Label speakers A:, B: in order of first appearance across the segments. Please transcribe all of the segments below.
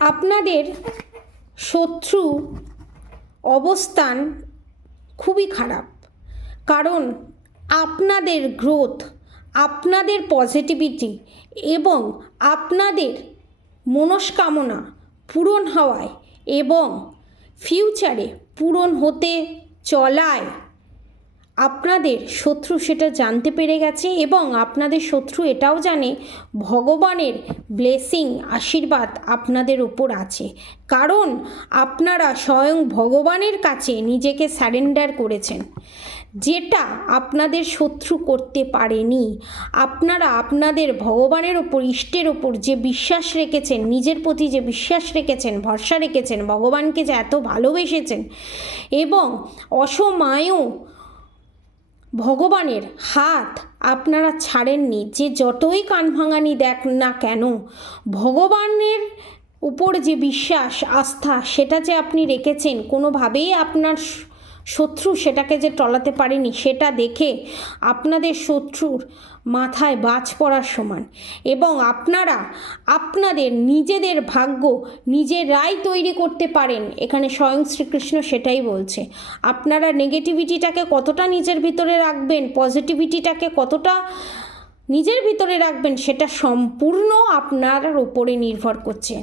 A: আপনাদের শত্রু অবস্থান খুবই খারাপ। কারণ আপনাদের গ্রোথ আপনাদের পজিটিভিটি এবং আপনাদের মনস্কামনা পূরণ হওয়ায় এবং ফিউচারে পূরণ হতে চলায়। আপনাদের শত্রু সেটা জানতে পেরে গেছে এবং আপনাদের শত্রু এটাও জানে, ভগবানের ব্লেসিং আশীর্বাদ আপনাদের ওপর আছে। কারণ আপনারা স্বয়ং ভগবানের কাছে নিজেকে স্যারেন্ডার করেছেন। যেটা আপনাদের শত্রু করতে পারেনি। আপনারা আপনাদের ভগবানের ওপর, ইষ্টের ওপর যে বিশ্বাস রেখেছেন, নিজের প্রতি যে বিশ্বাস রেখেছেন, ভরসা রেখেছেন, ভগবানকে যে এত ভালোবেসেছেন এবং অসমায় ভগবানের হাত আপনারা ছাড়েননি, যে যতই কান ভাঙানি দেখ না কেন, ভগবানের উপর যে বিশ্বাস, আস্থা, সেটা যে আপনি রেখেছেন, কোনোভাবেই আপনার শত্রু সেটাকে যে টলাতে পারেনি, সেটা দেখে আপনাদের শত্রুর মাথায় বাজ পড়ার সমান। এবং আপনারা আপনাদের নিজেদের ভাগ্য নিজেরাই তৈরি করতে পারেন। এখানে স্বয়ং শ্রীকৃষ্ণ সেটাই বলছে। আপনারা নেগেটিভিটিটাকে কতটা নিজের ভিতরে রাখবেন পজিটিভিটিটাকে কতটা নিজের ভিতরে রাখবেন, সেটা সম্পূর্ণ আপনার ওপরে নির্ভর করছে।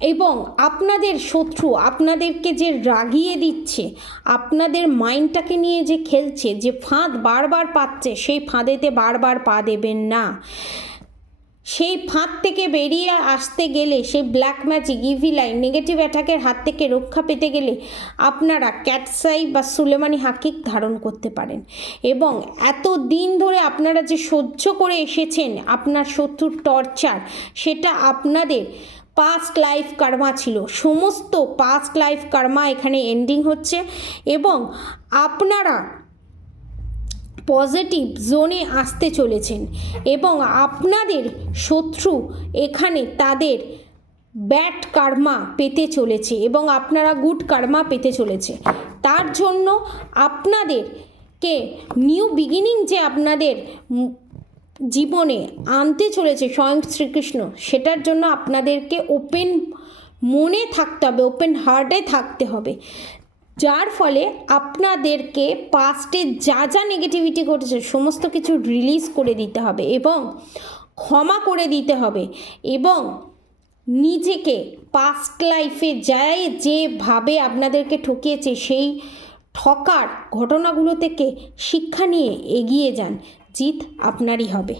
A: এবং আপনাদের শত্রু আপনাদেরকে যে রাগিয়ে দিচ্ছে, আপনাদের মাইন্ডটাকে নিয়ে যে খেলছে, যে ফাঁদ বারবার পাচ্ছে, সেই ফাঁদেতে বারবার পা দেবেন না। সেই ফাঁদ থেকে বেরিয়ে আসতে গেলে, সেই black magic EV line negative অ্যাটাকের হাত থেকে রক্ষা পেতে গেলে আপনারা ক্যাটসাই বা সুলেমানি হাকিক ধারণ করতে পারেন। এবং এত দিন ধরে আপনারা যে সহ্য করে এসেছেন, আপনার শত্রুর টর্চার সেটা আপনাদের পাস্ট লাইফ কার্মা ছিল। সমস্ত পাস্ট লাইফ কার্মা এখানে এন্ডিং হচ্ছে এবং আপনারা পজিটিভ জোনে আসতে চলেছেন এবং আপনাদের শত্রু এখানে তাদের ব্যাড কার্মা পেতে চলেছে এবং আপনারা গুড কার্মা পেতে চলেছে। তার জন্য আপনাদেরকে নিউ বিগিনিং যে আপনাদের জীবনে আনতে চলেছে স্বয়ং শ্রীকৃষ্ণ, সেটার জন্য আপনাদেরকে ওপেন মনে থাকতে হবে ওপেন হার্টে থাকতে হবে। যার ফলে আপনাদেরকে পাস্টে যা যা নেগেটিভিটি ঘটেছে, সমস্ত কিছু রিলিজ করে দিতে হবে এবং ক্ষমা করে দিতে হবে এবং নিজেকে পাস্ট লাইফে যাই যেভাবে আপনাদেরকে ঠকিয়েছে, সেই ঠকার ঘটনাগুলো থেকে শিক্ষা নিয়ে এগিয়ে যান, জিত আপনারই হবে।